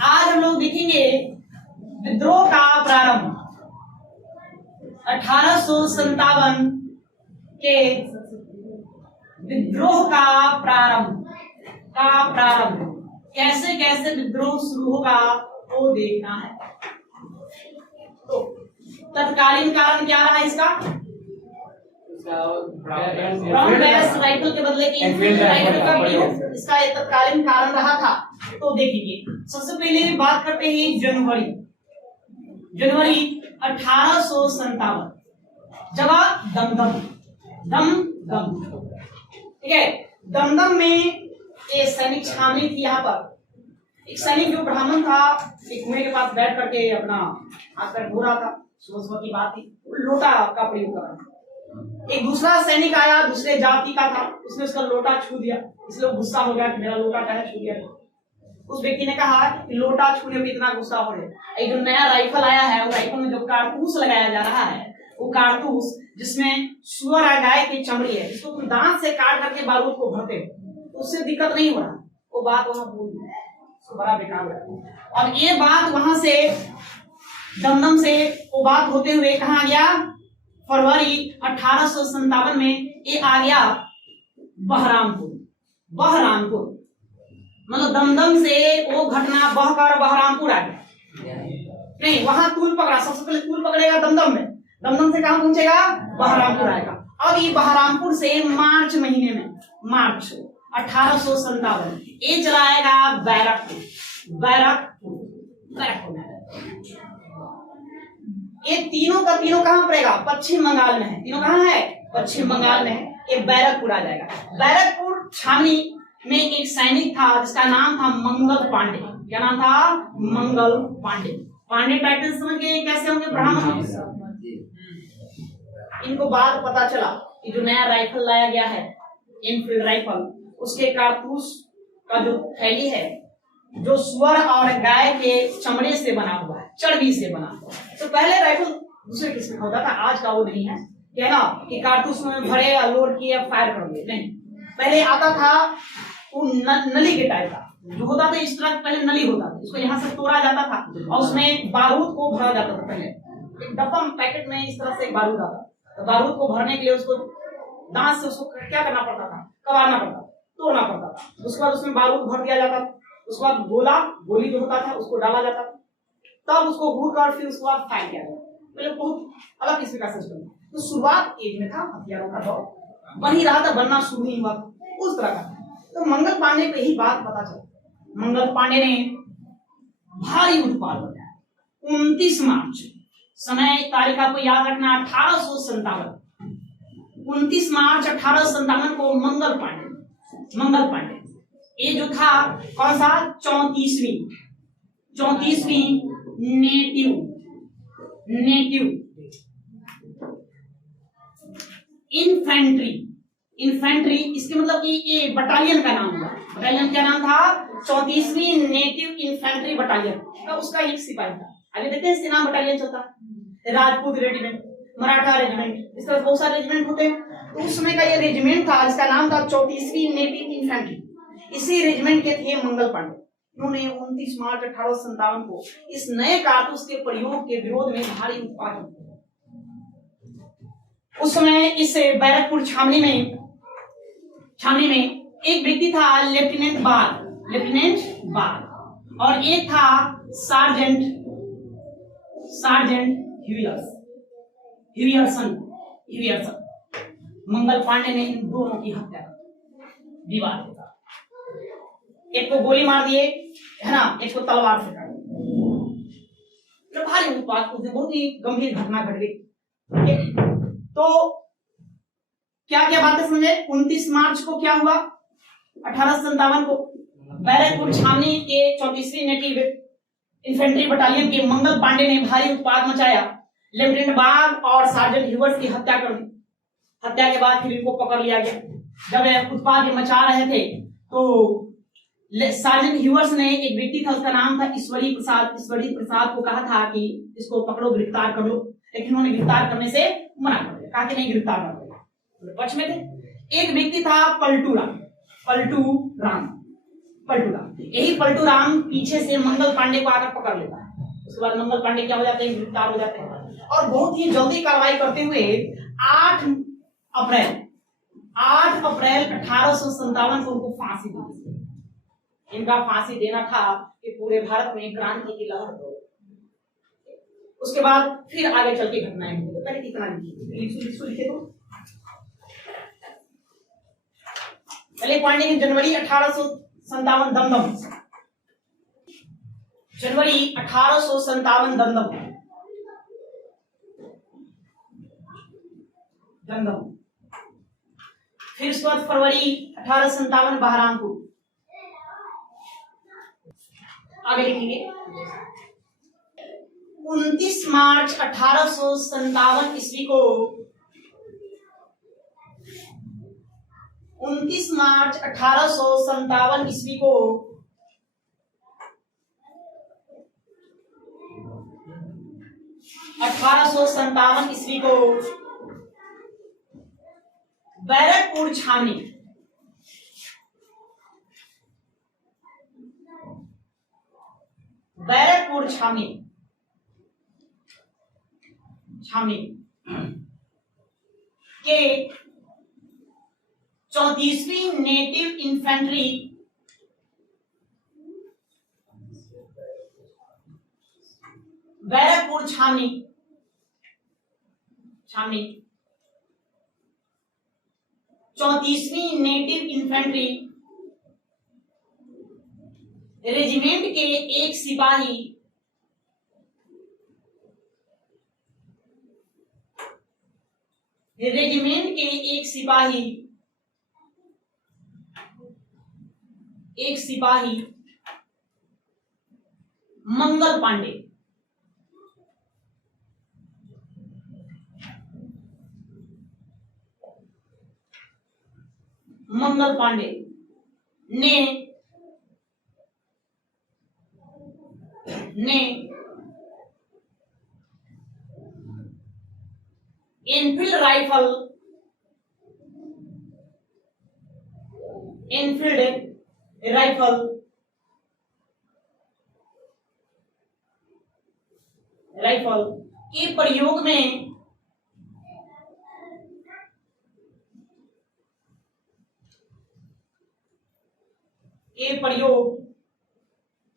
आज हम लोग देखेंगे विद्रोह का प्रारंभ 1857 के विद्रोह का प्रारंभ कैसे कैसे विद्रोह शुरू होगा वो देखना है। तो तत्कालीन कारण क्या रहा इसका? ब्राउन बेस राइफल के बदले इनफील्ड राइफल का प्रयोग इसका एक तत्कालीन कारण रहा था। तो देखिए सबसे पहले बात करते हैं जनवरी 1857 जगह दमदम ठीक है। दमदम में एक सैनिक छावनी थी। यहाँ पर एक सैनिक जो ब्राह्मण था एक कुएं के पास बैठ करके अपना हाथ पैर धो रहा था। सुबह की बात थी, लोटा का प्रयोग कर रहा था। एक दूसरा सैनिक आया, दूसरे जाति का था, उसने उसका लोटा छू दिया, इसलिए गुस्सा हो गया कि मेरा लोटा क्या है छू दिया। उस व्यक्ति ने कहा कि लोटा छूने में इतना गुस्सा हो रहा है, जो नया राइफल आया है वो राइफल में जो कारतूस लगाया जा रहा है वो कारतूस जिसमें सुअर या गाय की चमड़ी है, जिसको तुम दांत से काट करके बारूद को भरते हो तो उससे दिक्कत नहीं हो रहा। वो बात वहां भूल गई, बड़ा बेकार हुआ। और ये बात वहां से दमदम से वो बात होते हुए कहा गया फरवरी 1857 में ये आ गया बहरामपुर मतलब दमदम से वो घटना बहकर बहरामपुर आ गया। नहीं, वहां तूल पकड़ा, सबसे पहले तूल पकड़ेगा दमदम में, दमदम से कहां पहुंचेगा? बहरामपुर आएगा। अब ये बहरामपुर से मार्च महीने में 1857 ये चलाएगा बैरकपुर। ये तीनों का तीनों कहां पड़ेगा? पश्चिम बंगाल में है। तीनों कहां है? पश्चिम बंगाल में है। ये बैरकपुर आ जाएगा। बैरकपुर छावनी में एक सैनिक था जिसका नाम था मंगल पांडे। क्या नाम था? मंगल पांडे। पांडे पैटर्न समझ गए कैसे होंगे? ब्राह्मण। इनको बाद पता चला कि जो नया राइफल लाया गया है इनफील्ड राइफल, उसके कारतूस का जो थैली है जो सुअर और गाय के चमड़े से बना हुआ है, चर्बी से बना हुआ है। तो पहले राइफल दूसरे किस्म का होता था, आज का वो नहीं है क्या ना कि कारतूस में भरे लोड किए फायर कर दिए। नहीं, पहले आता था वो नली के टाइप का जो होता था, इस तरह पहले नली होता था, उसको यहाँ से तोड़ा जाता था और उसमें बारूद को भरा जाता था। पहले एक डब्बा पैकेट में इस तरह से बारूद आता, तो बारूद को भरने के लिए उसको दांत से उसको क्या करना पड़ता था? कबाड़ना पड़ता, तोड़ना पड़ता था। उसके बाद उसमें बारूद भर दिया जाता था। उसके बाद गोली जो होता था उसको डाला जाता था, तब उसको घूर कर फिर उसके बाद फायर किया जाता। पहले बहुत अलग किस्म का सिस्टम। तो शुरुआत एज में था, हथियारों का दौर बन ही रहा था, बनना शुरू ही हुआ उस तरह का। तो मंगल पांडे पे ही बात पता चला। मंगल पांडे ने भारी उत्पाद बनाया। 29 मार्च, समय तारीख आपको याद रखना 1857। 29 मार्च 1857 को मंगल पांडे ये जो था कौन सा? 34वीं नेटिव इन्फेंट्री इसके मतलब कि ये बटालियन का नाम हुआ। बटालियन क्या नाम था? 34वीं नेटिव इन्फेंट्री बटालियन का उसका एक सिपाही था। आगे देखते हैं इसके नाम बटालियन चलता है। राजपूत रेजिमेंट, मराठा रेजिमेंट, इस तरह बहुत सारे रेजिमेंट होते हैं। तो उस समय का ये रेजिमेंट था जिसका नाम था 34वीं नेटिव इन्फेंट्री। इसी रेजिमेंट के थे मंगल पांडे। उन्होंने 29 मार्च 1857 को इस नए कारतूस के प्रयोग के विरोध में भारी उत्पादन किया। उस समय इस बैरकपुर छावनी में एक व्यक्ति था लेफ्टिनेंट बार और एक था सार्जेंट ह्यूयरसन। मंगल पांडे ने इन दोनों की हत्या कर दीवार के साथ। एक को गोली मार दिए है ना, एक को तलवार से काट दिया। भारी उत्पात, बहुत ही गंभीर घटना घट गई। तो क्या क्या बातें समझे? 29 मार्च को क्या हुआ? 1857 को बैरकपुर छावनी के 34वीं नेटिव इन्फेंट्री बटालियन के मंगल पांडे ने भारी उत्पाद मचाया। लेफ्टिनेंट बाग और सार्जेंट ह्यूवर्स की हत्या कर दी। हत्या के बाद फिर इनको पकड़ लिया गया। जब उत्पाद मचा रहे थे तो सार्जेंट ह्यूवर्स ने, एक व्यक्ति था उसका नाम था ईश्वरी प्रसाद को कहा था कि इसको पकड़ो, गिरफ्तार कर लो, लेकिन उन्होंने गिरफ्तार करने से मना कर दिया, कहा कि नहीं गिरफ्तार कर दो। पक्ष में थे। एक व्यक्ति था पलटू राम। पलटू राम। यही पलटू राम पीछे से मंगल पांडे को आकर पकड़ लेता है। उसके बाद मंगल पांडे क्या हो जाते हैं, गिरफ्तार हो जाते हैं और बहुत ही जल्दी कार्रवाई करते हुए 8 अप्रैल 1857 को उनको फांसी दी। इनका फांसी देना था कि पूरे भारत में क्रांति की लहर हो। उसके बाद फिर आगे चल के घटनाएं हुई। तो पहले कितना लिखे तो पहले पॉइंट है जनवरी 1857 दमदम, जनवरी 1857 दमदम, दमदम। फिर उसके बाद फरवरी 1857 बहरामपुर। आगे लिखेंगे 29 मार्च 1857 ईस्वी को 29 मार्च 1857 ईस्वी को बैरकपुर छावनी, बैरकपुर छावनी के 34वीं नेटिव इन्फेंट्री बैरकपुर छावनी 34वीं नेटिव इन्फेंट्री रेजिमेंट के एक सिपाही मंगल पांडे ने एनफील्ड राइफल के प्रयोग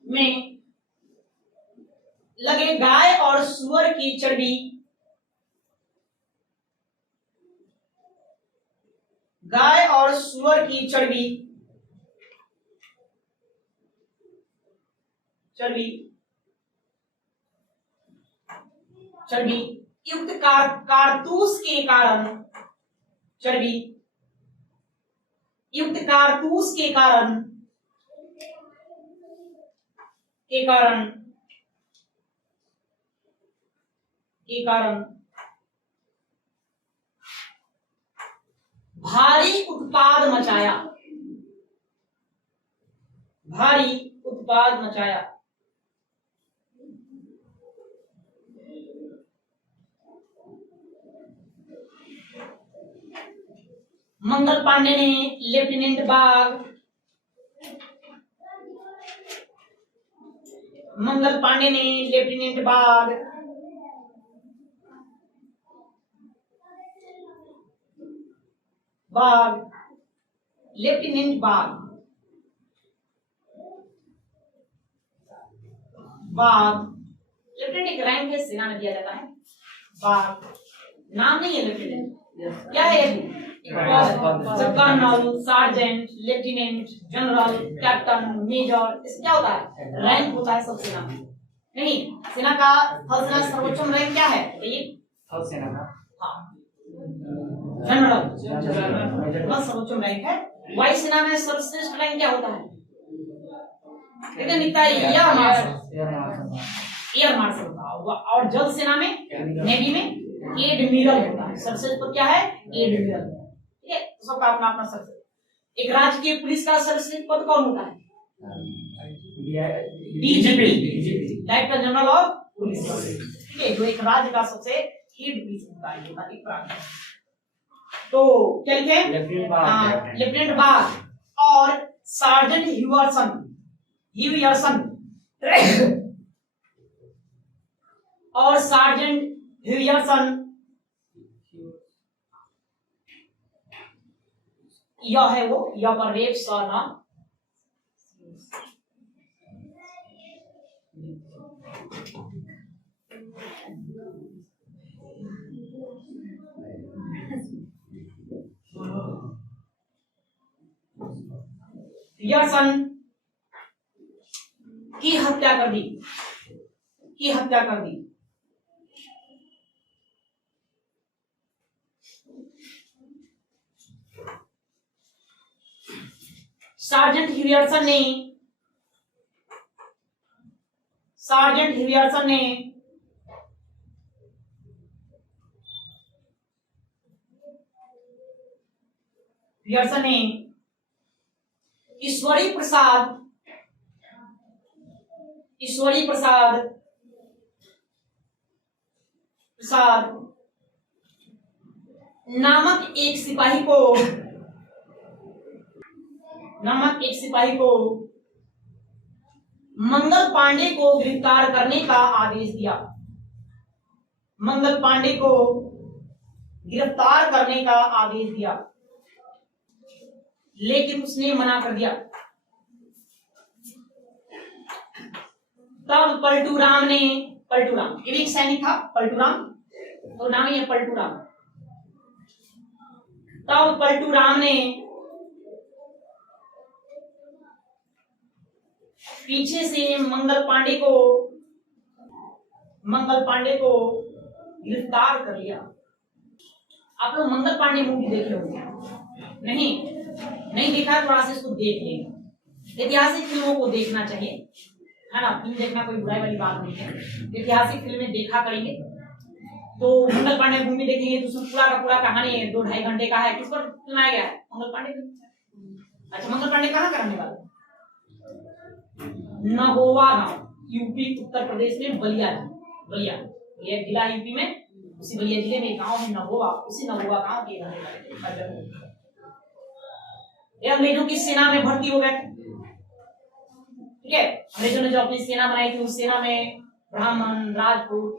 में लगे गाय और सुअर की चर्बी युक्त कारतूस के कारण भारी उत्पाद मचाया। मंगल पांडे ने लेफ्टिनेंट लेफ्टिनेंट एक रैंक है, सेना में दिया जाता है। बाग नाम नहीं है लेफ्टिनेंट, क्या है? Colonel, sergeant, lieutenant, general, captain, major, इसमें क्या होता है? रैंक होता है सब सेना में। नहीं, सेना का थल सेना सर्वोच्च रैंक क्या है? थल सेना का जनरल सर्वोच्च रैंक है। वायु सेना में सर्वश्रेष्ठ रैंक क्या होता है? एयर मार्शल होता है। और जल सेना में, नेवी में एडमिरल होता है। सर्वश्रेष्ठ पद क्या है? एडमिरल। ठीक है, सबका अपना अपना सर्वश्रेष्ठ। एक राज्य की पुलिस का सर्वश्रेष्ठ पद कौन होता है? DGP, director general of police. ठीक है, जो एक राज्य का सबसे हेड पुलिस अधिकारी होता है, एक प्रांत। तो क्या लिखे? लेफ्टिनेंट बाग और सार्जेंट ह्यूअरसन ह्यूयर्सन और सार्जेंट ह्यूयर्सन, यह है वो, यह पर रेप साना ह्यूयर्सन की हत्या कर दी, की हत्या कर दी। सार्जेंट ह्यूयर्सन ने, सार्जेंट ह्यूयर्सन ने ह्यूयर्सन ने ईश्वरी प्रसाद, ईश्वरी प्रसाद प्रसाद नामक एक सिपाही को, नामक एक सिपाही को मंगल पांडे को गिरफ्तार करने का आदेश दिया, मंगल पांडे को गिरफ्तार करने का आदेश दिया, लेकिन उसने मना कर दिया। तब पलटूराम ने, पलटूराम ये भी एक सैनिक था, पलटूराम तो नाम ही है पलटूराम। तब पलटूराम ने पीछे से मंगल पांडे को गिरफ्तार कर लिया। आप लोग मंगल पांडे मूवी देखे होंगे, नहीं देखा थोड़ा सा इसको देख लेंगे। ऐतिहासिक फिल्मों को देखना चाहिए, है ना, फिल्म देखना कोई बुराई वाली बात नहीं है। ऐतिहासिक फिल्में देखा करेंगे तो मंगल पांडे मूवी देखेंगे तो उसमें पूरा का पूरा कहानी 2-2.5 घंटे का है। किस पर सुनाया गया है? मंगल पांडे। अच्छा, मंगल पांडे कहाँ का रहने वाला? नगोवा गांव, यूपी उत्तर प्रदेश में बलिया जिला यूपी में, उसी बलिया जिले में गांव है नगोवा, उसी नगोवा गांव के रहने वाले। ये अंग्रेजों की सेना में भर्ती हो गए, ठीक है। अंग्रेजों ने जो अपनी सेना बनाई थी उस सेना में ब्राह्मण, राजपूत,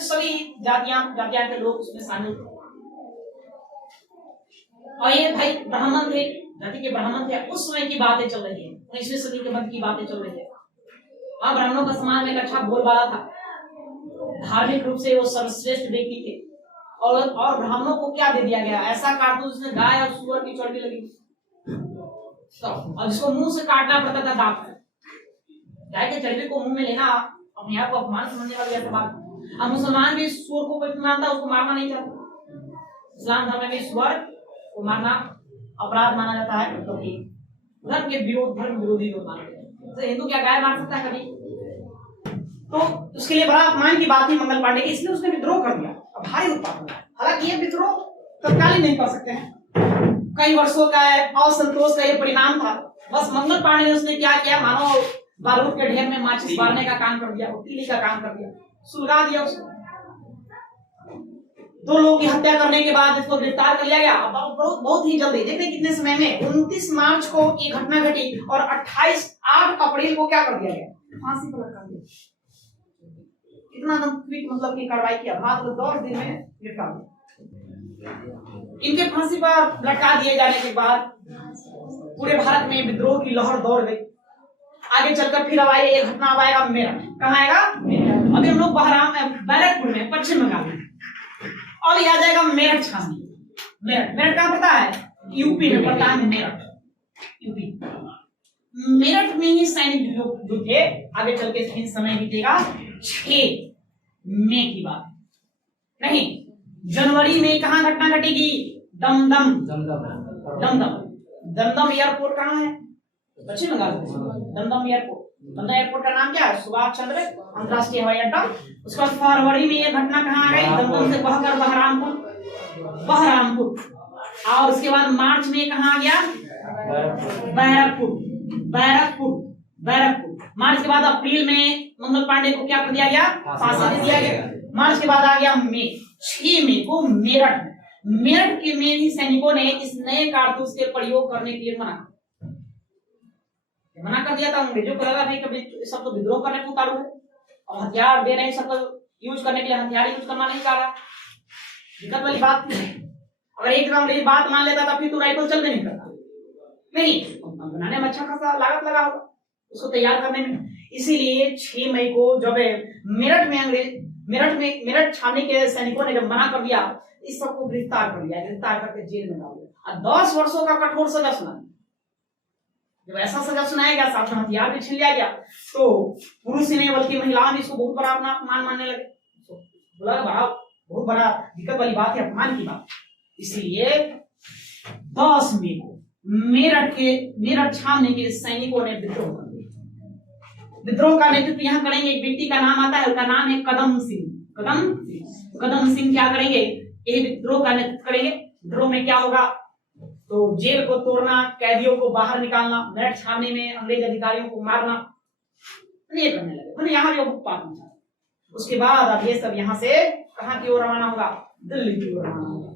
सभी जातियां के लोग उसमें शामिल थे। और ये भाई ब्राह्मण थे, जाति के ब्राह्मण थे। उस समय की बातें चल रही है, 19वीं सदी के मध्य की बातें चल रही है। वहां ब्राह्मणों का समाज में एक अच्छा बोलबाला था, धार्मिक रूप से वो सर्वश्रेष्ठ व्यक्ति थे। और ब्राह्मणों को क्या दे दिया गया? ऐसा कारतूस जिसमें गाय और सूअर की चर्बी लगी, और जिसको मुंह से काटना पड़ता था दांत से। गाय के चर्बी को मुंह में लेना अपने आप को अपमान समझने वाली ऐसी बात। अब मुसलमान भी सूअर को कोई मानता, उसको मारना नहीं चाहता। इस्लाम धर्म में सूअर को मारना अपराध माना जाता है, क्योंकि धर्म के विरोध, धर्म विरोधी लोग मानते हैं। तो हिंदू क्या गाय मार सकता है कभी? तो उसके लिए बड़ा अपमान की बात थी मंगल पांडे की, इसलिए उसने विद्रोह कर दिया। अब भारी उत्पाद हुआ। हालांकि ये विद्रोह तत्कालीन नहीं कर सकते हैं, कई वर्षों का असंतोष का ये परिणाम था। बस मंगल पांडे ने उसने क्या किया, मानो बारूद के ढेर में माचिस बारने का काम कर दिया, तीली का काम कर दिया, सुलगा दिया उसको। 2 लोगों की हत्या करने के बाद इसको गिरफ्तार कर लिया गया। बहुत ही जल्दी, देखते कितने समय में 29 मार्च को ये घटना घटी और 8 अप्रैल को क्या कर दिया गया? फांसी पर लटका दिया। इतना मतलब की कार्रवाई किया, मात्र 10 दिन में गिरफ्तार किया। इनके फांसी पर लटका दिए जाने के बाद पूरे भारत में विद्रोह की लहर दौड़ गई। आगे चलकर फिर अब आए, एक घटना अब आएगा मेरठ। कहाँ आएगा? अभी हम लोग बैरकपुर में, पश्चिम बंगाल में। और याद आएगा मेरठ छावनी। मेरठ कहाँ पड़ता है? यूपी में पड़ता है मेरठ, यूपी। मेरठ में ही सैनिक लोग जो थे, आगे चल के समय बीतेगा 6 मई की बात, नहीं जनवरी में कहाँ घटना घटेगी? दमदम एयरपोर्ट कहाँ है? पश्चिम बंगाल। दमदम एयरपोर्ट का नाम क्या है? सुभाष चंद्र अंतरराष्ट्रीय हवाई अड्डा। उसके बाद फरवरी में यह घटना कहाँ आ गई? दमदम से बहकर बहरामपुर। और उसके बाद मार्च में कहाँ आ गया? बैरकपुर। मार्च के बाद अप्रैल में मंगल पांडे को क्या कर दिया गया? फांसी दे दिया गया। मार्च के बाद आ गया मई, 6 मई को मेरठ के में ही सैनिकों ने इस नए कारतूस के प्रयोग करने के लिए मना। मना कर दिया था। अंग्रेजों को लगा भाई कभी सब तो विद्रोह करने को उतारू है और हथियार दे रहे हैं, सब यूज करने के लिए हथियार यूज करना नहीं चाह रहा। दिक्कत वाली बात नहीं। अगर एक अंग्रेज बात मान लेता था फिर तो राइफल चल भी नहीं करता। नहीं, बनाने में अच्छा खासा लागत लगा होगा उसको तैयार करने में। इसीलिए 6 मई को जब मेरठ छावनी के सैनिकों ने जब मना कर दिया, इस सबको गिरफ्तार कर लिया, गिरफ्तार करके जेल में डाल दिया और 10 वर्षों का कठोर सजा सुना। जब ऐसा सजा सुनाया गया, साथ में हथियार भी छीन लिया गया, तो पुरुष ही नहीं बल्कि महिलाओं भी इसको बहुत बड़ा अपना अपमान मानने लगे। तो बोला बहुत बड़ा दिक्कत वाली बात है, अपमान की बात। इसलिए 10 मई को मेरठ छावनी के सैनिकों ने विद्रोह कर दिया। विद्रोह का नेतृत्व यहाँ करेंगे, एक व्यक्ति का नाम आता है, उसका नाम है कदम सिंह। कदम सिंह क्या करेंगे, ये विद्रोह का नेतृत्व करेंगे। विद्रोह में क्या होगा, तो जेल को तोड़ना, कैदियों को बाहर निकालना, मेरठ छावनी में अंग्रेज अधिकारियों को मारना, ये करने लगे। मतलब यहाँ भी उत्पात मचा। उसके बाद अब ये सब यहाँ से कहाँ की ओर रवाना होगा, दिल्ली की ओर रवाना होगा।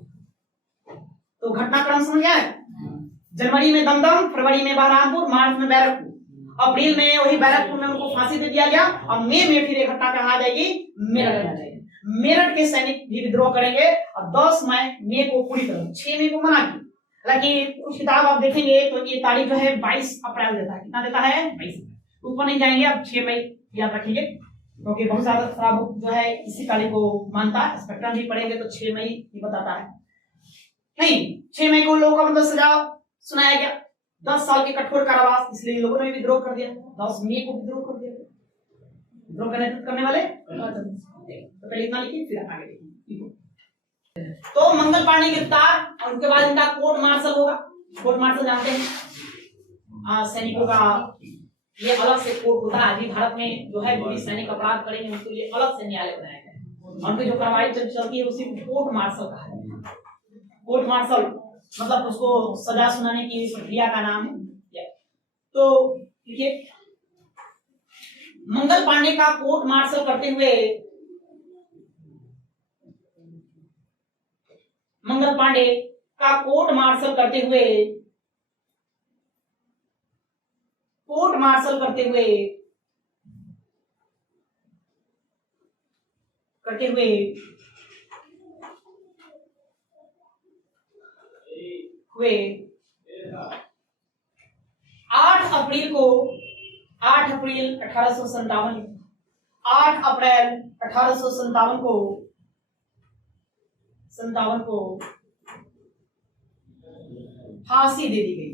तो घटनाक्रम समझ आए। जनवरी में दमदम, फरवरी में बहरामपुर, मार्च में बैरकपुर, अप्रैल में वही बैरकपुर में उनको फांसी दे दिया गया और मई में फिर एक घटना कहाँ आ जाएगी, मेरठ आ जाएगी। मेरठ के सैनिक भी विद्रोह करेंगे और 10 मई को पूरी तरह, 6 मई को मना की। हालांकि कुछ किताब आप देखेंगे तो ये तारीख जो है 22 अप्रैल देता है। कितना देता है, 22। ऊपर नहीं जाएंगे, अब 6 मई याद रखिए, क्योंकि बहुत ज्यादा खराब जो है इसी तारीख को मानता है। स्पेक्ट्रम भी पढ़ेंगे तो 6 मई ही बताता है। नहीं, 6 मई को लोगों का मतलब सजा सुनाया गया, 10 साल के कठोर कारावास। इसलिए लोगों ने विद्रोह कर दिया, 10 मई को विद्रोह कर दिया। विद्रोह का नेतृत्व करने वाले तो पहले इतना लिखिए फिर आगे देखिए। तो मंगल पांडे गिरफ्तार और उसके बाद इनका कोर्ट मार्शल होगा। कोर्ट मार्शल जानते हैं, सैनिकों का ये अलग से कोर्ट होता है। अभी भारत में जो है जो भी सैनिक अपराध करेंगे उनके लिए अलग से न्यायालय बनाया गया है। उनकी जो कार्रवाई चलती है उसी कोर्ट मार्शल कहा है। कोर्ट मार्शल मतलब उसको सजा सुनाने की प्रक्रिया का नाम है। तो देखिए, मंगल पांडे का कोर्ट मार्शल करते हुए, मंगल पांडे का कोर्ट मार्शल करते हुए 8 अप्रैल 1857 8 अप्रैल 1857 को फांसी दे दी गई।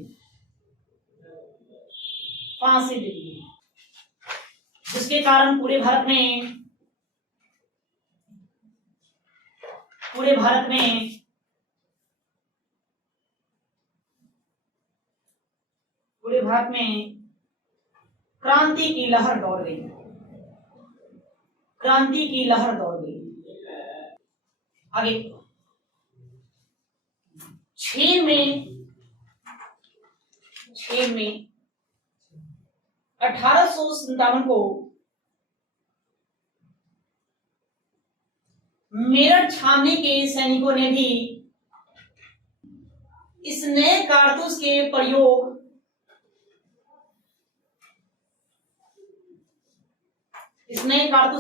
जिसके कारण पूरे भारत में क्रांति की लहर दौड़ गई। आगे 6 मई 1857 को मेरठ छावनी के सैनिकों ने भी इस नए कारतूस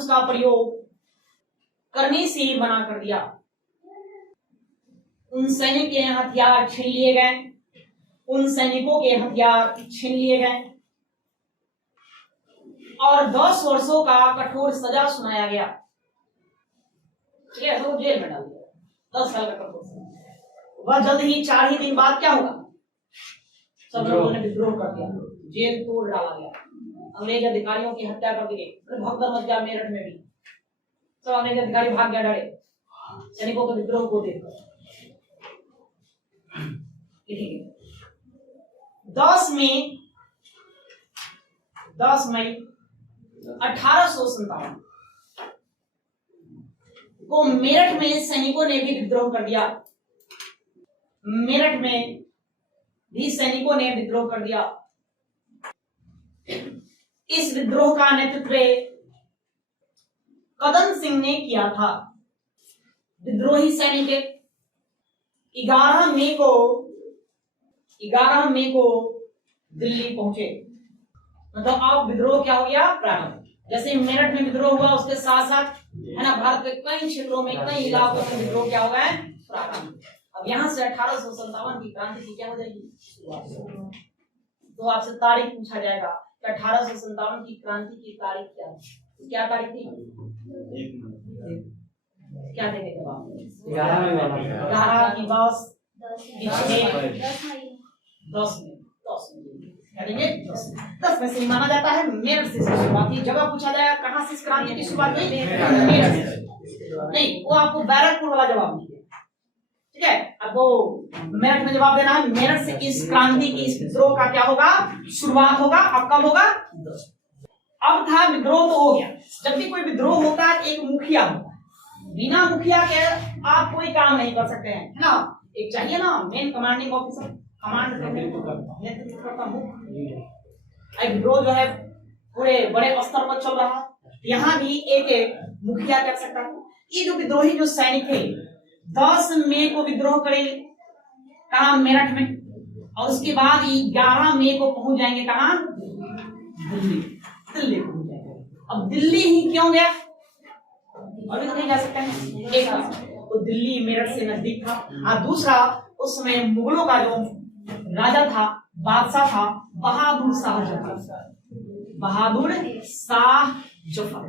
का प्रयोग करने से मना कर दिया। उन सैनिक के हथियार छीन लिए गए, उन सैनिकों के हथियार छीन लिए गए और 10 वर्षों का कठोर सजा सुनाया गया। तो जेल में डाल दिया 10 साल का कठोर सजा। वह जल्द ही 4 ही दिन बाद क्या होगा, सब लोगों ने विद्रोह कर दिया, जेल तोड़ डाला गया, अंग्रेज अधिकारियों की हत्या कर दी गई। भगदड़ मच गया मेरठ में भी, सब अंग्रेज अधिकारी भाग गया डरे सैनिकों के विद्रोह को देखकर। 10 मई 1857 को मेरठ में सैनिकों ने भी विद्रोह कर दिया। इस विद्रोह का नेतृत्व कदम सिंह ने किया था। विद्रोही सैनिक 11 मई को दिल्ली पहुंचे। मतलब अब विद्रोह क्या हो गया, प्रारंभ। जैसे मेरठ में विद्रोह हुआ, उसके साथ साथ है ना भारत के कई क्षेत्रों में, कई इलाकों में विद्रोह क्या हो गया, प्रारंभ। अब यहाँ से 1857 की क्रांति की क्या हो जाएगी, तो आपसे तारीख पूछा जाएगा कि 1857 की क्रांति की तारीख क्या है, क्या तारीख थी, क्या देंगे जवाब, 11 की 10 में करेंगे 10 में से माना जाता है मेरठ से शुरुआत की। जगह पूछा जाएगा कहाँ से इस क्रांति की शुरुआत हुई, मेरठ से। नहीं, वो आपको बैरकपुर वाला जवाब नहीं है, ठीक है, आपको मेरठ में जवाब देना है। मेरठ से इस क्रांति की, इस विद्रोह का क्या होगा, शुरुआत होगा। अब कब होगा, अब था विद्रोह तो हो गया। जब भी कोई विद्रोह होता है एक मुखिया होता है, बिना मुखिया के आप कोई काम नहीं कर सकते हैं, है ना। एक चाहिए ना मेन कमांडिंग ऑफिसर, कमांड नेतृत्व करता मुख्य। विद्रोह जो है पूरे बड़े स्तर पर चल रहा है, यहाँ भी एक मुखिया कर सकता है। ये जो विद्रोही जो सैनिक थे 10 मई को विद्रोह करेंगे कहाँ, मेरठ में, और उसके बाद 11 मई को पहुंच जाएंगे कहाँ, दिल्ली, दिल्ली पहुंच जाएंगे। अब दिल्ली ही क्यों गया, अभी तो नहीं जा सकते हैं, एक तो दिल्ली मेरठ से नजदीक था, और दूसरा उस समय मुगलों का जो राजा था, बादशाह था, बहादुर शाह जफर, बहादुर शाह जफर।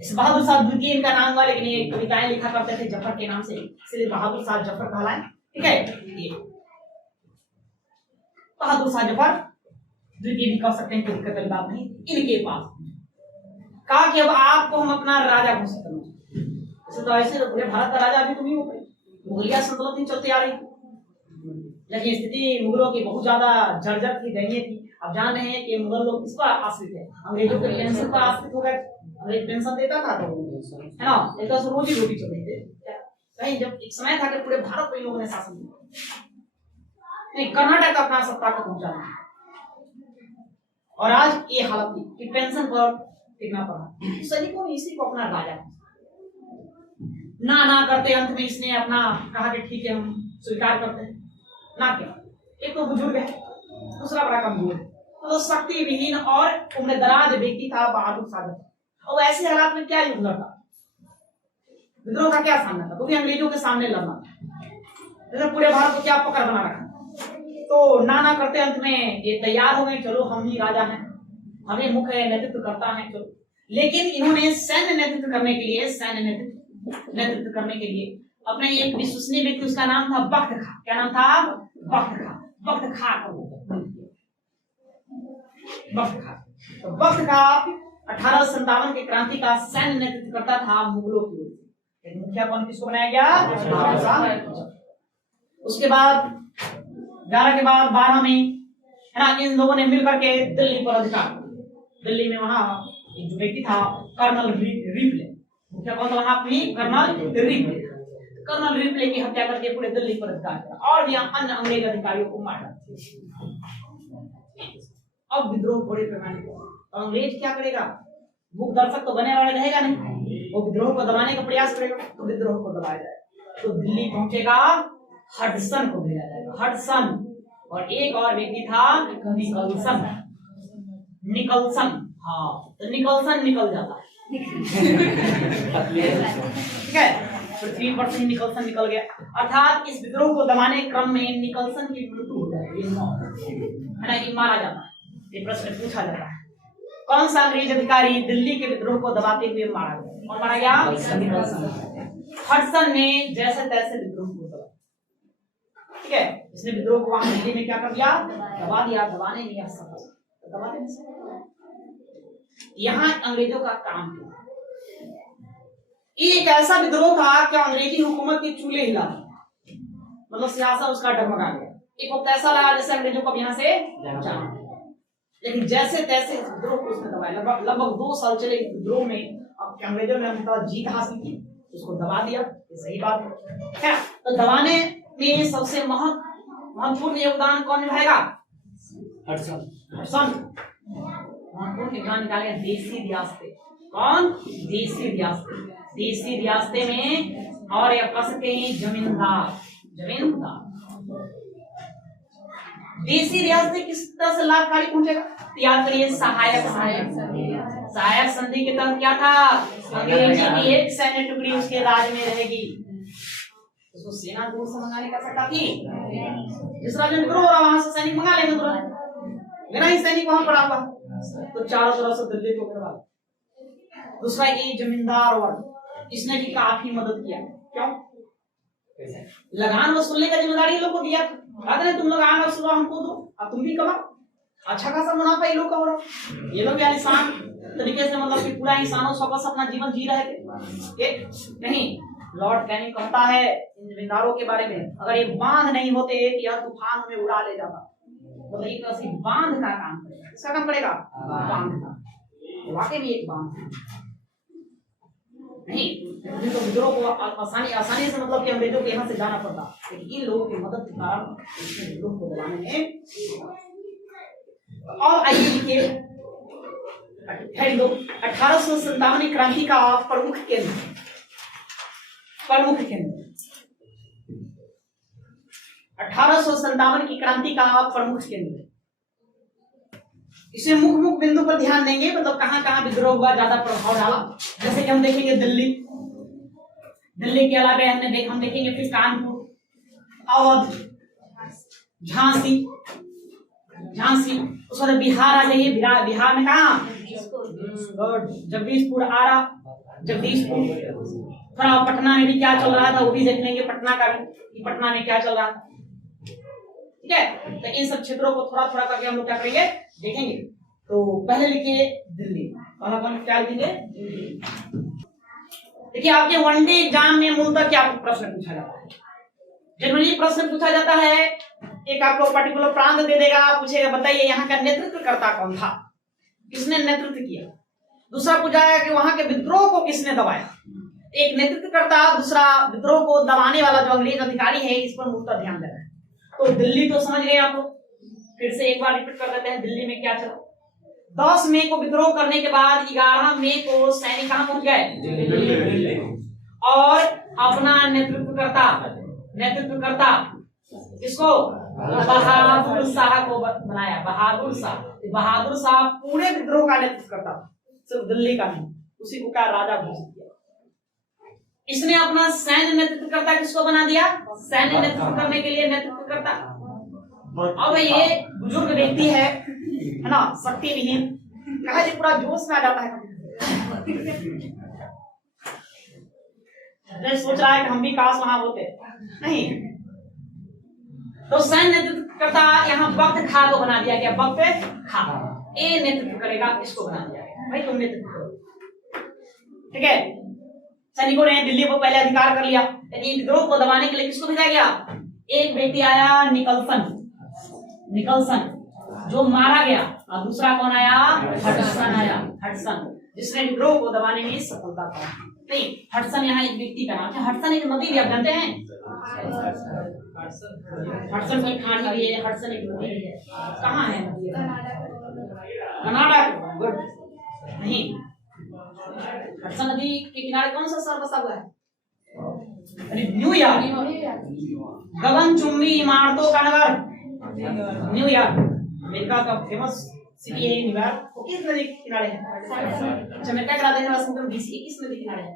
इस बहादुर शाह द्वितीय इनका नाम हुआ, लेकिन ये कविताएं लिखा करते थे जफर के नाम से, इसलिए बहादुर शाह जफर कहलाए, ठीक है। ये बहादुर शाह जफर द्वितीय भी कह सकते हैं, कोई दिक्कत वाली बात नहीं। इनके पास कहा कि अब आपको हम अपना राजा घोषित करना, तो ऐसे तो पूरे भारत का राजा भी तुम ही हो, मुगलिया सल्तनत ही चलती आ रही, लेकिन स्थिति मुगलों की बहुत ज्यादा जर्जर थी, दयनीय थी। अब जान रहे हैं कि मुगल लोग किस पर आश्रित है, अंग्रेजों के पेंशन पर आश्रित हो गए। अंग्रेज पेंशन देता था तो है ना, एक तरह से रोजी रोटी चल रही थी। कहीं जब एक समय था कि पूरे भारत को इन लोगों ने शासन किया, नहीं कर्नाटक अपना सत्ता को पहुंचा, और आज ये हालत थी कि पेंशन पर टिकना पड़ा। सैनिकों ने इसी को अपना राजा ना करते, अंत में इसने अपना कहा कि ठीक है हम स्वीकार करते हैं ना। क्या, एक तो बुजुर्ग है, दूसरा बड़ा कमजोर है, तो शक्ति विहीन और उम्र दराज व्यक्ति था बहादुर शाह। और ऐसे हालात में क्या युद्ध लड़ता, विद्रोह का क्या सामना था, क्योंकि अंग्रेजों के सामने लड़ना था, पूरे भारत को क्या पकड़ बना रखा। तो ना करते अंत में ये तैयार हो गए, चलो हम ही राजा हैं, हमें मुख्य नेतृत्व करता है, चलो। लेकिन इन्होंने सैन्य नेतृत्व करने के लिए, नेतृत्व करने के लिए अपने एक विश्वसनीय व्यक्ति, उसका नाम था बख्त खां। क्या नाम था, बख्त खां। तो बख्त खां 1857 के क्रांति का सैन्य नेतृत्व करता था मुगलों की ओर से। मुखिया कौन किसको बनाया गया, उसके बाद 11 के बाद 12 में है ना, इन लोगों ने मिलकर के दिल्ली पर अधिकार, दिल्ली में वहां एक जो व्यक्ति था कर्नल रिपले, मुखिया कौन था वहां पे, कर्नल रिपले। कर्नल रिपले की हत्या करके पूरे दिल्ली पर अधिकार किया, और भी अन्य अंग्रेज अधिकारियों को मारा। अब विद्रोह बड़े पैमाने पर, तो अंग्रेज क्या करेगा, भूख दर्शक तो बने रहेगा नहीं, वो विद्रोह को दबाने का प्रयास करेगा, तो विद्रोह को दबाया जाएगा। तो दिल्ली पहुंचेगा, हडसन को भेजा जाएगा, हडसन, और एक और व्यक्ति था निकलसन। हाँ, तो निकलसन निकल जाता है, ठीक है, पृथ्वी पर से निकलसन निकल गया। अर्थात इस विद्रोह को दबाने के क्रम में निकलसन की मृत्यु हो जाती है, ये मारा जाता है। ये प्रश्न पूछा जाता है, कौन सा अंग्रेज अधिकारी दिल्ली के विद्रोह को दबाते हुए मारा गया, कौन मारा गया, हडसन ने जैसे तैसे विद्रोह को दबाया, ठीक है। इसने विद्रोह को वहां दिल्ली में क्या कर दिया, दबा दिया, दबाने में असफल, दबाने में सफल। यहाँ अंग्रेजों का काम था, एक ऐसा विद्रोह था कि अंग्रेजी हुकूमत के चूल्हे हिला, मतलब सियासत उसका डगमगा गया। एक वक्त ऐसा लगा जैसे अंग्रेजों को यहाँ से जाना, लेकिन जैसे तैसे विद्रोह को उसने दबाया। लगभग 2 साल चले विद्रोह में, अब अंग्रेजों ने जीत हासिल की, उसको दबा दिया, ये सही बात है। तो दबाने में सबसे महत्वपूर्ण योगदान कौन निभाएगा, हडसन। महत्वपूर्ण योगदान निकालेगा देसी रियासतें, कौन, देसी रियासतें में, और ये कह सकते हैं जमींदार, देसी रियासत से किस तरह से लाभकारी पहुंचेगा? याद करिए, सहायक संधि के तहत क्या था? अंग्रेजी की एक सैन्य टुकड़ी उसके राज में रहेगी, उसको सेना दूर से मंगाने का सकता थी। जिस राज्य में विद्रोह हो रहा वहां से सैनिक मंगा लेंगे तुरंत, मेरा ही सैनिक वहां पड़ा हुआ, तो चारों तरफ से दिल्ली को घेरवा। दूसरा, ये जमींदार वर्ग, इसने भी काफी मदद किया। क्यों? लगान वसूलने का जिम्मेदारी लोग को दिया था, कहते हैं तुम लोग लगान वसूलो, हमको दो, अब तुम भी कमाओ। अच्छा खासा मुनाफा ये लोग का हो रहा। ये लोग यानी इंसान तरीके से, मतलब कि पूरा इंसानों सबस अपना जीवन जी रहे थे। एक नहीं, लॉर्ड कैनिंग कहता है इन जमींदारों के बारे में, अगर ये बांध नहीं होते कि यह तूफान में उड़ा ले जाता, मतलब एक तरह से बांध का काम करेगा। किसका काम करेगा? बांध का। वाकई में एक बांध नहीं, तो विद्रोह को आसानी से, मतलब कि अंग्रेजों के यहाँ से जाना पड़ता, लेकिन इन लोगों की मदद के कारण विद्रोह को दबाने में। और आइए लिखिए 1857 क्रांति का प्रमुख केंद्र, 1857 की क्रांति का प्रमुख केंद्र। इसमें मुख्य बिंदु पर ध्यान देंगे, मतलब कहां कहां विद्रोह हुआ, ज्यादा प्रभाव डाला। जैसे कि हम देखेंगे दिल्ली के अलावा हम देखेंगे फिर कानपुर, अवध, झांसी, उस वक्त बिहार आ जाइए। बिहार में कहा? जगदीशपुर, आरा, जगदीशपुर। थोड़ा पटना में भी क्या चल रहा था वो भी देख लेंगे, पटना का भी, पटना में क्या चल रहा था। ठीक है, तो इन सब क्षेत्रों को थोड़ा थोड़ा करके हम लोग क्या करेंगे, देखेंगे। तो पहले लिखिए दिल्ली, और अपन क्या लिखेंगे? देखिए, आपके वनडे एग्जाम में मूलतः क्या प्रश्न पूछा जाता है? जनरली प्रश्न पूछा जाता है, एक आपको पर्टिकुलर प्रांत दे देगा, पूछेगा बताइए यहाँ का नेतृत्वकर्ता कौन था, किसने नेतृत्व किया। दूसरा पूछा है कि वहां के विद्रोह को किसने दबाया। एक नेतृत्वकर्ता, दूसरा विद्रोह को दबाने वाला जो अंग्रेज अधिकारी है, इस पर मूलतः ध्यान देना है। तो दिल्ली तो समझ गए आप लोग, फिर से एक बार रिपीट कर देते हैं दिल्ली में क्या चला। 10 मई को विद्रोह करने के बाद 11 मई को सैनिक कहां पहुंच गए? और अपना नेतृत्वकर्ता किसको? बहादुर शाह को बनाया। बहादुर शाह पूरे विद्रोह का नेतृत्व करता, सिर्फ दिल्ली का नहीं, उसी को क्या राजा घोषित किया। इसने अपना सैन्य नेतृत्वकर्ता किसको बना दिया? सैन्य नेतृत्व करने के लिए नेतृत्वकर्ता। अब ये बुजुर्ग व्यक्ति है ना, शक्ति विहीन, कहा जी पूरा जोश में आ जाता है। सोच रहा है कि हम भी काश वहां होते, नहीं। तो सैन्य नेतृत्वकर्ता यहाँ वक्त खां को बना दिया गया। वक्त खां ये नेतृत्व करेगा, इसको बना दिया गया, भाई तुम नेतृत्व करो। ठीक है, सैनिकों ने दिल्ली को पहले अधिकार कर लिया, लेकिन विद्रोह को दबाने के लिए किसको भेजा गया? एक व्यक्ति आया, निकलसन, जो मारा गया, और दूसरा कौन आया? हडसन, जिसने विद्रोह को दबाने में सफलता पाई। नहीं, हडसन यहाँ एक व्यक्ति का नाम है। हडसन एक नदी भी आप जानते हैं, हडसन की खाड़ी भी है, हडसन एक नदी है। कहाँ है नदी? कनाडा। गुड। नहीं, हडसन नदी के किनारे कौन सा शहर बसा हुआ है? न्यूयॉर्क। गगनचुंबी इमारतों का नगर न्यूयॉर्क, अमेरिका का फेमस सिटी है न्यूयॉर्क। वो किस नदी के किनारे है? अच्छा, अमेरिका का राजधानी वाशिंगटन डीसी किस नदी के किनारे है?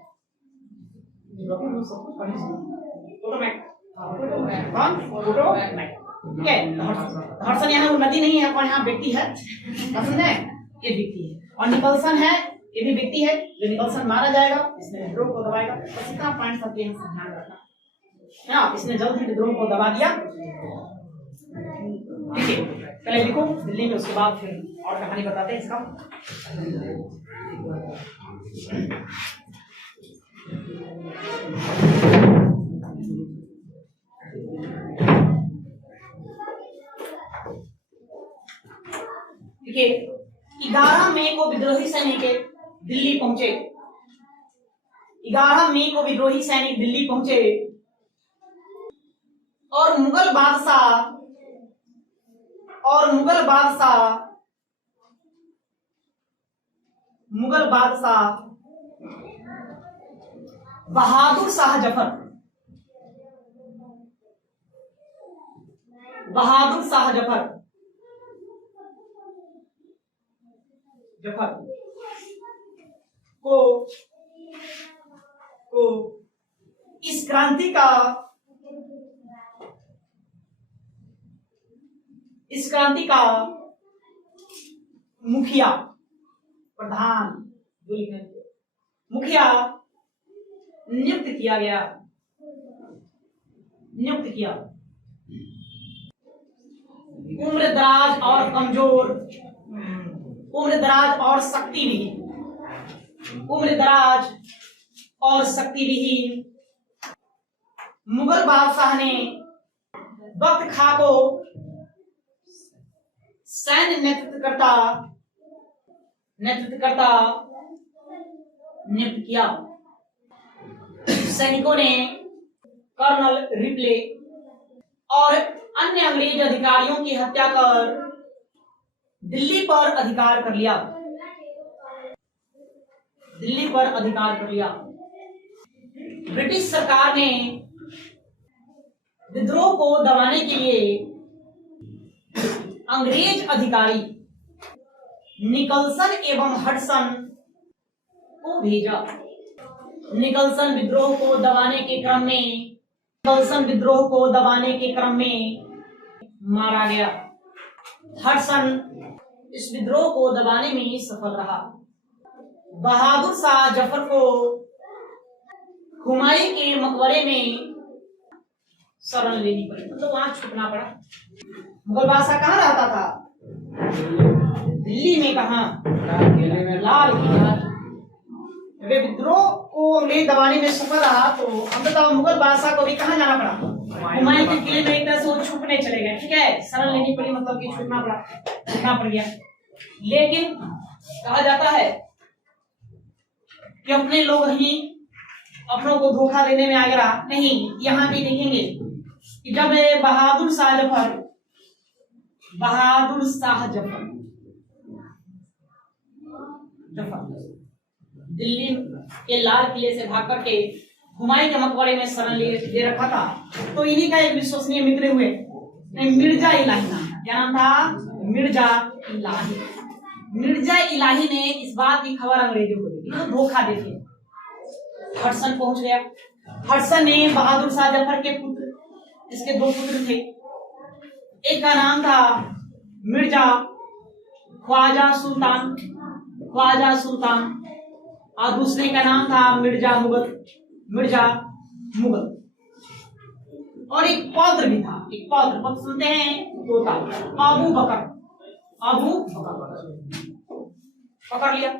ठीक है, हडसन यहाँ वो नदी नहीं है, और यहाँ व्यक्ति है, पसंद है, ये व्यक्ति है। और निकलसन है, ये भी व्यक्ति है, जो निकलसन मारा जाएगा, इसने विद्रोह को दबाएगा। बस इतना पॉइंट सबके यहाँ ध्यान रखना है। इसने जल्द ही विद्रोह को दबा दिया। ठीक है, पहले लिखो दिल्ली में, उसके बाद फिर और कहानी बताते हैं इसका। देखिए, 11 मई को विद्रोही सैनिक दिल्ली पहुंचे। 11 मई को विद्रोही सैनिक दिल्ली पहुंचे और मुगल बादशाह बहादुर शाह जफर जफर को इस क्रांति का मुखिया प्रधान मुखिया नियुक्त किया। उम्रदराज और शक्तिविहीन मुगल बादशाह ने बख्त खां को सैन्य नेतृत्वकर्ता नियुक्त किया। सैनिकों ने कर्नल रिपले और अन्य अंग्रेज अधिकारियों की हत्या कर दिल्ली पर अधिकार कर लिया। ब्रिटिश सरकार ने विद्रोह को दबाने के लिए अंग्रेज अधिकारी निकलसन एवं हडसन को भेजा। निकलसन विद्रोह को दबाने के क्रम में मारा गया। हडसन इस विद्रोह को दबाने में सफल रहा। बहादुर शाह जफर को हुमायूं के मकबरे में शरण लेनी पड़ी, मतलब वहां छुपना पड़ा। मुगल बादशाह कहाँ रहता था? दिल्ली में। कहा? लाल किला। वे विद्रोह को अंग्रेज दबाने में सफल रहा तो अंततः मुगल बादशाह को भी कहाँ जाना पड़ा? हुमायूं के किले में एक तरह से वो छुपने चले गए। ठीक है, शरण लेनी पड़ी मतलब कि छुपना पड़ गया। लेकिन कहा जाता है कि अपने लोग ही अपनों को धोखा देने में आगे रहा। नहीं, यहाँ भी देखेंगे कि जब बहादुर शाह जफर दिल्ली के लाल किले से भाग करके हुमायूं के मकबरे में शरण ले रखा था, तो इन्हीं का एक विश्वसनीय मित्र हुए मिर्जा इलाही नाम था। क्या नाम था? मिर्जा इलाही ने इस बात की खबर अंग्रेजों को दी, तो धोखा देते। हडसन पहुंच गया। हडसन ने बहादुर शाह जफर के पुत्र, इसके दो पुत्र थे, एक का नाम था मिर्जा ख्वाजा सुल्तान और दूसरे का नाम था मिर्जा मुगल। और एक पौत्र भी था, पौत्र सुनते हैं, तोता, अबू बकर पकड़ लिया।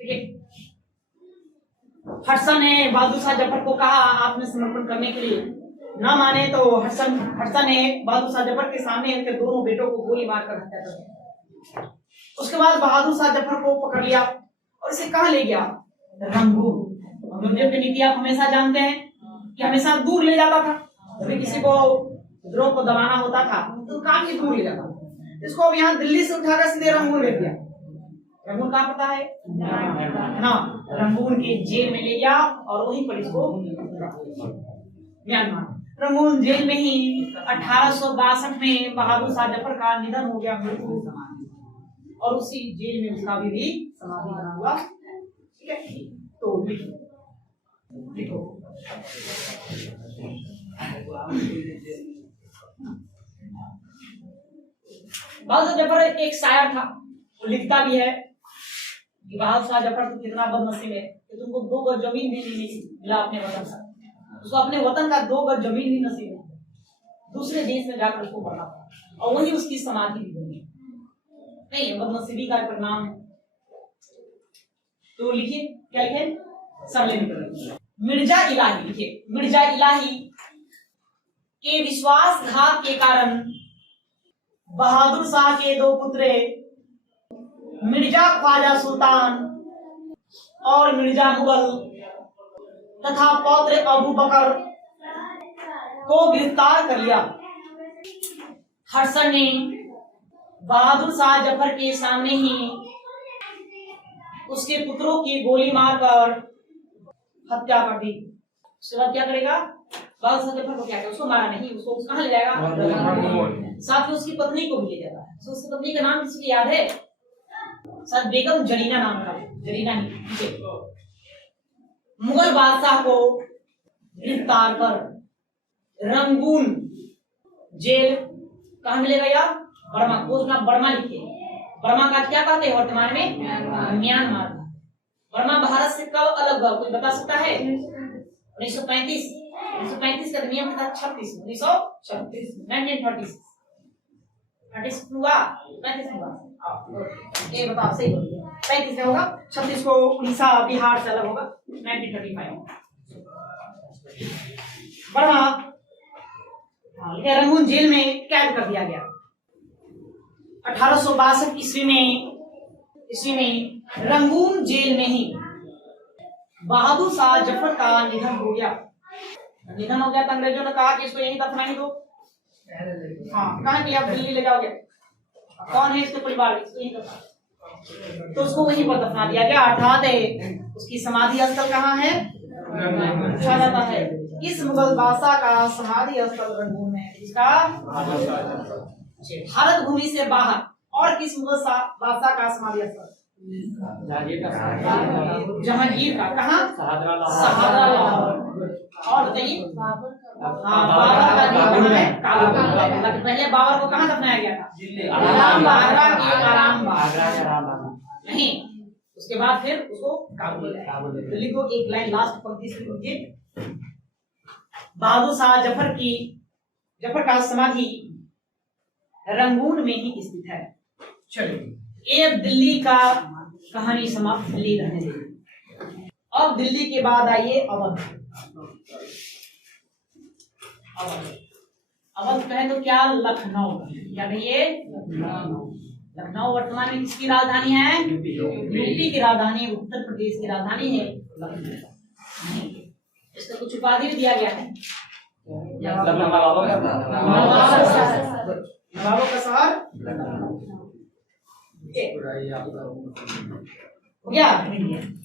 ठीक है, हडसन ने बहादुर शाह जफर को कहा आत्मसमर्पण करने के लिए। ना माने तो हडसन ने बहादुर शाह जफर के सामने उनके दोनों बेटों को गोली मारकर हत्या कर दी। उसके बाद बहादुर शाह जफर को पकड़ लिया और इसे कहाँ ले गया? रंगून। औरंगजेब की नीति आप हमेशा जानते हैं कि हमेशा दूर ले जाता था। जब किसी को विद्रोह को दबाना होता था तो काफी दूर ले जाता था। इसको अब यहाँ दिल्ली से उठाकर सीधे रंगून ले दिया। रंगून कहाँ पता है ना? रंगून के जेल में ले गया और वहीं पर इसको म्यांमार रंगून जेल में ही 1862 में बहादुर शाह जफर का निधन हो गया, मृत्यु और उसी जेल में उसका भी समाधि बना हुआ। ठीक है, तो लिखो बहादुर जफर एक शायर था, वो लिखता भी है कि बहादुर शाह जफर तो कितना बदनसीब है कि तुमको 2 गज जमीन भी नहीं मिला अपने वतन से। उसको अपने वतन का 2 गज जमीन भी नसीब है, दूसरे देश में जाकर उसको पढ़ा और वही उसकी समाधि भी बनी। नहीं, बदनसीबी का परिणाम है। तो लिखिए, क्या लिखे? सब लिखिए। मिर्जा इलाही लिखिए। मिर्जा इलाही के विश्वासघात के कारण बहादुर शाह के 2 पुत्र मिर्जा ख्वाजा सुल्तान और मिर्जा मुगल तथा पौत्र अबू बकर को गिरफ्तार कर लिया। हडसन ने बहादुर शाह जफर के सामने ही उसके पुत्रों की गोली मारकर हत्या कर दी। उसके बाद क्या करेगा? बहादुर शाह जफर को क्या करेगा? उसको मारा नहीं, उसको कहाँ ले जाएगा? साथ में उसकी पत्नी को भी ले जाएगा। तो उसकी पत्नी का नाम किसी को याद है? सर बेगम जरीना नाम का, जरीना ही, मुगल बादशाह को गिरफ्तार कर रंगून जेल, कहाँ मिलेगा यार? बर्मा, उसका बर्मा लिखे। बर्मा का क्या कहते हैं वर्तमान में? म्यांमार। बर्मा भारत से कब अलग हुआ, कोई बता सकता है? 1935। 1935 का नियम था 36, 1936, 1936 हुआ, 35 हुआ। ये बताओ सही बोलिए, 35 में होगा, 36 को उड़ीसा बिहार से अलग होगा, 1935। बर्मा रंगून जेल में कैद कर दिया गया। 1862 ईस्वी में रंगून जेल में ही बहादुर शाह जफर का निधन हो गया। निधन हो गया तो अंग्रेजों ने कहा कि इसको यहीं दफना ही दो। हाँ, कहा कि आप दिल्ली ले जाओगे, कौन है इसके परिवार, इसको यहीं दफना, तो उसको वहीं पर दफना दिया गया। अर्थात उसकी समाधि स्थल कहाँ है? पूछा जाता है इस मुगल बादशाह का समाधि स्थल रंगून में है। इसका भारत भूमि से बाहर और किस मुगल बादशाह का समाधि स्थल? जहांगीर का, कहाँ? सहादरा लाहौर। और बताइए, बाबर का कहाँ है? काबुल। पहले बाबर को कहाँ दफनाया गया था? आगरा के आरामबाग। नहीं, उसके बाद फिर उसको काबुल तो लिखो, एक लाइन लास्ट पंक्ति से लिखिए। बहादुर शाह जफर का समाधि रंगून में ही स्थित है। चलिए, ये दिल्ली का कहानी समाप्त, दिल्ली रहने दीजिए। अब दिल्ली के बाद आइए अवध। अवध कहे तो क्या? लखनऊ। क्या कहिए? लखनऊ वर्तमान में किसकी राजधानी है? यूपी की राजधानी, उत्तर प्रदेश की राजधानी है लखनऊ। इसका कुछ उपाधि भी दिया गया है, नवाबों का शहर हो गया।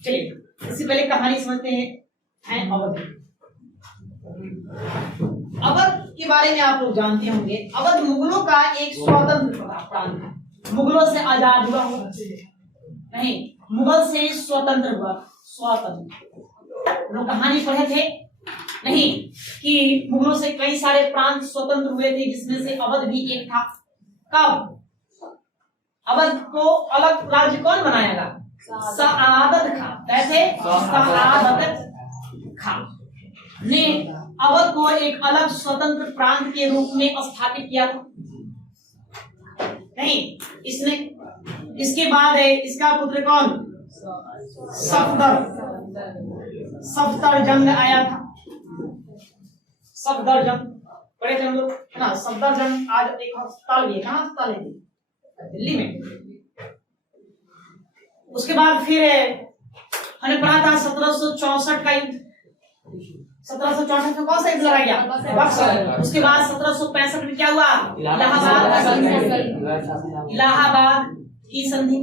चलिए, इससे पहले कहानी समझते हैं अवध। अवध के बारे में आप लोग जानते होंगे, अवध मुगलों का एक स्वतंत्र प्रांत है। मुगलों से आजाद हुआ हो नहीं, मुगल से स्वतंत्र हुआ। स्वतंत्र लोग कहानी पढ़े थे नहीं कि मुगलों से कई सारे प्रांत स्वतंत्र हुए थे, जिसमें से अवध भी एक था। कब? अवध को अलग राज्य कौन बनाएगा? सआदत खां। कैसे? सआदत खां ने अवध को एक अलग स्वतंत्र प्रांत के रूप में स्थापित किया था। नहीं, इसने इसके बाद है इसका पुत्र कौन? सफदरजंग आया था। सफदरजंग पढ़े थे हम लोग, है ना? सफदरजंग आज एक अस्पताल भी है। कहाँ अस्पताल है? दिल्ली में। उसके बाद फिर हमने पढ़ा था 1764 का युद्ध। 1764 में कौन सा युद्ध लड़ा गया? बक्सर। उसके बाद 1765 में क्या हुआ? इलाहाबाद की संधि।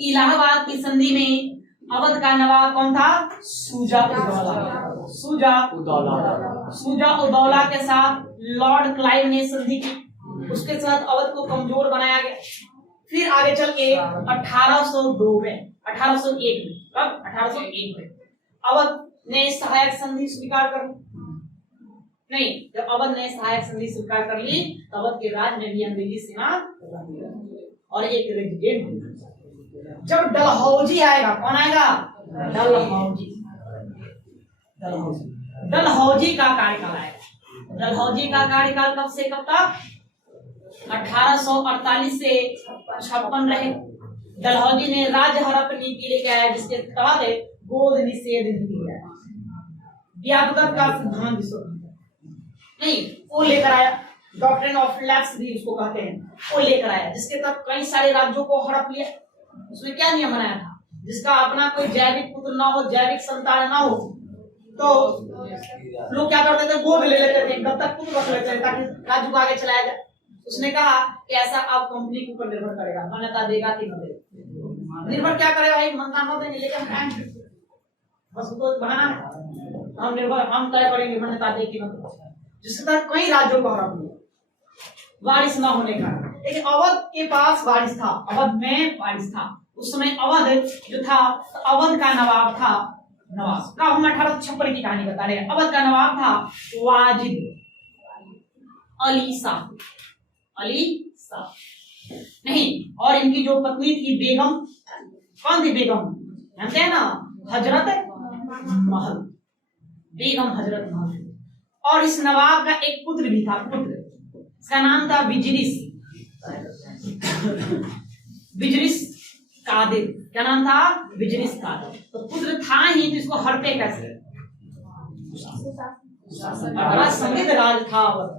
इलाहाबाद की संधि में अवध का नवाब कौन था? शुजा-उद-दौला के साथ लॉर्ड क्लाइव ने संधि की। उसके साथ अवध को कमजोर बनाया गया। फिर आगे चल के 1802 में 1801 में, कब? 1801 में अवध ने सहायक संधि स्वीकार कर नहीं, जब अवध ने सहायक संधि स्वीकार कर ली तो अवध के राज में भी अंग्रेजी सेना और एक रेजिडेंट। जब डलहौजी आएगा, कौन आएगा? डलहौजी का कार्यकाल आएगा। डलहौजी का कार्यकाल कब से कब तक? 1848 से 56 रहे। डलहौजी ने राज्य हड़प नीति लेके आया, जिसके तहत गोद निषेध नीति है, व्यापक का सिद्धांत नहीं, वो लेकर आया। डॉक्ट्रिन ऑफ लैप्स भी उसको कहते हैं, वो लेकर आया, जिसके तहत कई सारे राज्यों को हड़प लिया। उसमें क्या नियम बनाया था? जिसका अपना कोई जैविक पुत्र ना हो, जैविक संतान ना हो, तो लोग क्या करते थे? गोद ले लेते थे, तब तक पुत्र रख लेते थे ताकि राज्य को आगे चलाया जाए। उसने कहा कि ऐसा आप कंपनी के ऊपर निर्भर करेगा, मान्यता देगा कि न देगा। निर्भर क्या करेगा भाई? मान्यता हो देंगे, लेकिन बस उसको बनाना है, हम तय करेंगे मान्यता दे कि न दे। जिसके तहत कई राज्यों को हड़प लिया वारिस न होने का। लेकिन अवध के पास वारिस था, अवध में वारिस था। उस समय अवध जो था, तो अवध का नवाब था, नवाब का, हम 1856 की कहानी बता रहे हैं। अवध का नवाब था वाजिद अली शाह, अली शाह नहीं, और इनकी जो पत्नी थी बेगम, कौन थी बेगम, जानते हैं ना, हजरत महल, बेगम हजरत महल। और इस नवाब का एक पुत्र भी था, पुत्र, इसका नाम था बिजरिस, बिजरिस कादिर, क्या नाम था, बिजरिस कादिर। तो पुत्र था ही, तो इसको हरते कैसे, बड़ा समृद्ध राज था,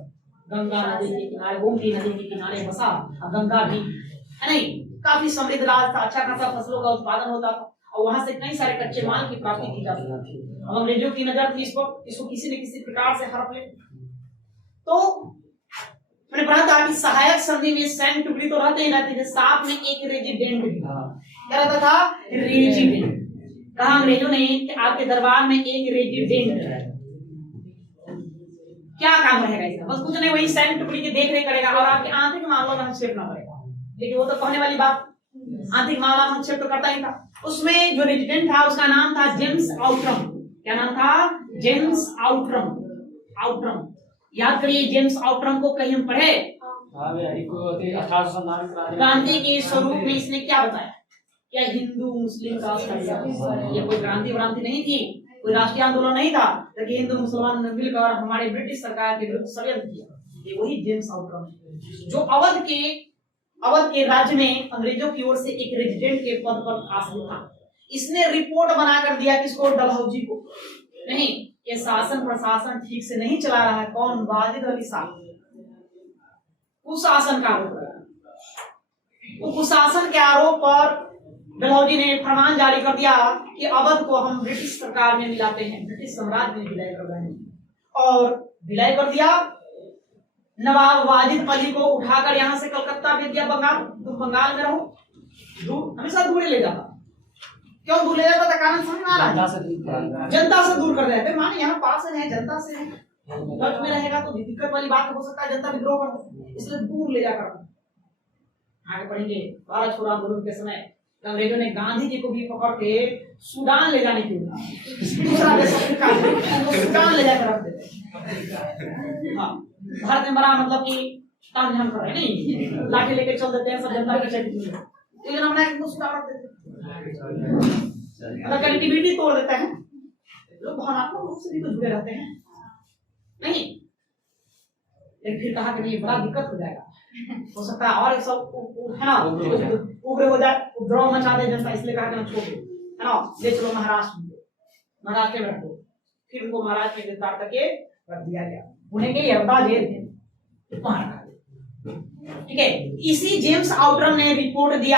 गंगा नदी के किनारे, गोमती नदी के किनारे बसा, और गंगा भी है नहीं, काफी समृद्ध राज था, अच्छा खासा फसलों का उत्पादन होता था, और वहां से कई सारे कच्चे माल की प्राप्ति की जा सकती थी। अब अंग्रेजों की नजर थी इसको किसी न किसी प्रकार से हड़प ले। तो मैंने पढ़ा था कि सहायक संधि में सैन्य टुकड़ी तो रहते ही रहते थे, साथ में एक रेजिडेंट भी था। क्या रहता था, रेजिडेंट। कहा अंग्रेजों ने कि आपके दरबार में एक रेजिडेंट है, क्या काम रहेगा इसका, बस कुछ नहीं, वही सैन्य टुकड़ी की देख रेख करेगा और आपके आंतरिक मामलों में हस्तक्षेप ना करेगा। लेकिन वो तो कहने वाली बात, आंतरिक मामला में हस्तक्षेप तो करता ही था। उसमें जो रेजिडेंट था उसका नाम था जेम्स आउटरम। क्या नाम था, जेम्स आउटरम, आउटरम, याद करिए जेम्स आउटरम को, कहीं हम पढ़े, क्रांति के स्वरूप में इसने क्या बताया, क्या हिंदू मुस्लिम का ये कोई क्रांति नहीं थी, कोई राष्ट्रीय आंदोलन नहीं था, लेकिन हिंदू मुसलमान ने मिलकर हमारे ब्रिटिश सरकार के विरुद्ध षड्यंत्र किया। ये वही जेम्स आउटरम है, जो अवध के राज्य में अंग्रेजों की ओर से एक रेजिडेंट के पद पर आसीन था। इसने रिपोर्ट बनाकर दिया किसको, डलहौजी को, नहीं, ये शासन प्रशासन ठीक से नहीं चला रहा है। कौन, वाजिद अली शाह, कुशासन का आरोप लगा। कुशासन के आरोप पर डलहौजी ने फरमान जारी कर दिया कि अवध को हम ब्रिटिश सरकार में मिलाते हैं, ब्रिटिश साम्राज्य में विलय कर रहे हैं, और विलय कर दिया। नवाब वाजिद अली को उठाकर यहाँ से कलकत्ता भेज दिया, बंगाल, तुम बंगाल में रहो, दूर, हमेशा दूर ले जाता। क्यों दूर ले जाता था, कारण समझ में आ रहा है, जनता से दूर कर देते, माने यहाँ पास है, जनता से है, गठ में रहेगा तो दिक्कत वाली बात हो सकता है, जनता विद्रोह कर दे, इसलिए दूर ले जाकर। आगे पढ़ेंगे, भारत छोड़ो आंदोलन के समय अंग्रेजों ने गांधी जी को भी पकड़ के सूडान ले जाने की दूसरा देश अफ्रीका, सूडान ले जाकर रख देते। हाँ, भारत में बड़ा मतलब कि तामझाम कर रहे नहीं, लाठी लेके चल देते हैं, सब जनता के पीछे, लेकिन हमने सूडान रख देते, मतलब कनेक्टिविटी तोड़ देते हैं लोग, भावनात्मक रूप से भी तो जुड़े रहते हैं नहीं। लेकिन फिर कहा कि नहीं, बड़ा दिक्कत हो जाएगा, हो सकता है और सब है ना, उग्र हो जाए, उपद्रव मचा दे जनता, इसलिए कहा कि छोड़ दो, है ना, ले चलो महाराष्ट्र में रख दो। फिर उनको महाराष्ट्र में गिरफ्तार करके रख दिया गया, पुणे के यरदा जेल में, ठीक है। इसी जेम्स आउटरम ने रिपोर्ट दिया,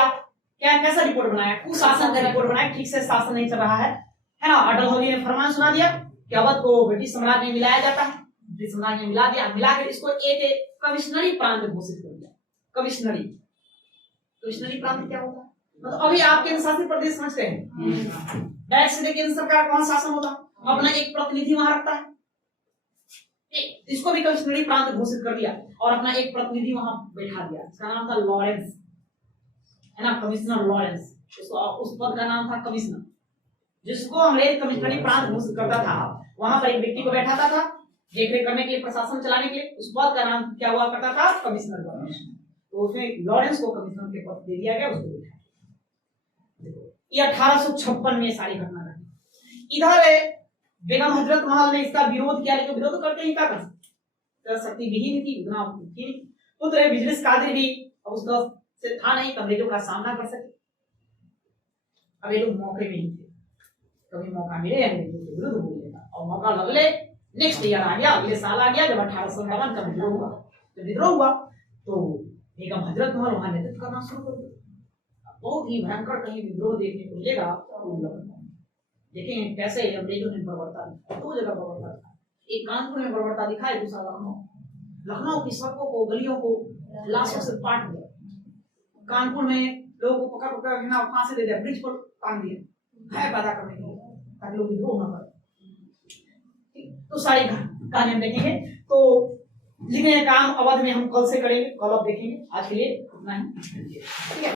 क्या कैसा रिपोर्ट बनाया, कुशासन का रिपोर्ट बनाया, ठीक से शासन नहीं चल रहा है ना। डलहौजी ने फरमान सुना दिया कि अवध को ब्रिटिश साम्राज्य में मिलाया जाता है, ब्रिटिश साम्राज्य में मिला दिया, मिलाकर इसको एक कमिश्नरी प्रांत घोषित कर दिया। कमिश्नरी प्रांत क्या होता है, मतलब अभी आप केंद्र शासित प्रदेश समझते हैं, डायरेक्ट सीधे केंद्र सरकार कौन शासन होता, अपना एक प्रतिनिधि वहां रखता है, इसको भी कमिश्नरी प्रांत घोषित कर दिया और अपना एक प्रतिनिधि वहां बैठा दिया, इसका नाम था लॉरेंस, है ना, कमिश्नर लॉरेंस, उस पद का नाम था कमिश्नर, जिसको अंग्रेज कमिश्नरी प्रांत घोषित करता था। वहां पर एक व्यक्ति को बैठाता था देखरेख करने के लिए, प्रशासन चलाने के लिए, उस पद का नाम क्या हुआ करता था, कमिश्नर का। तो उसमें लॉरेंस को कमिश्नर के पद दे दिया गया, उसको बैठा। ये 1856 में सारी घटना घटी। इधर बेगम हजरत महल ने इसका विरोध किया, लेकिन विरोध करके ही क्या कर सकती, विहीन थी, उतना पुत्र बिजलिस कादिर भी अब उसका से था नहीं, अंग्रेजों का सामना कर सके। अब ये लोग मौके में ही थे, कभी मौका मिले अंग्रेजों के विरुद्ध बोलेगा, और मौका लगले नेक्स्ट ईयर आ गया, अगले साल आ गया, जब 1852 का विद्रोह हुआ, तो बेगम हजरत महल वहां नेतृत्व करना शुरू कर दिया। बहुत ही भयंकर कहीं विद्रोह देखने को मिलेगा, देखेंगे कैसे अंग्रेजों ने बर्बरता दिखाई, दो जगह बर्बरता दिखाई, एक कानपुर में बर्बरता दिखाई, दूसरा लखनऊ की सड़कों को, गलियों को लाशों से पाट दिया। कानपुर में लोगों को पकड़ ना फांसी दे दिया, ब्रिज पर टांग दिया, भय पैदा करने के लिए, ताकि लोग विद्रोह न करें। तो सारी कहानी हम देखेंगे। तो लिखने का काम अवध में हम कल से करेंगे, कल अब देखेंगे। आज के लिए इतना ही, ठीक है।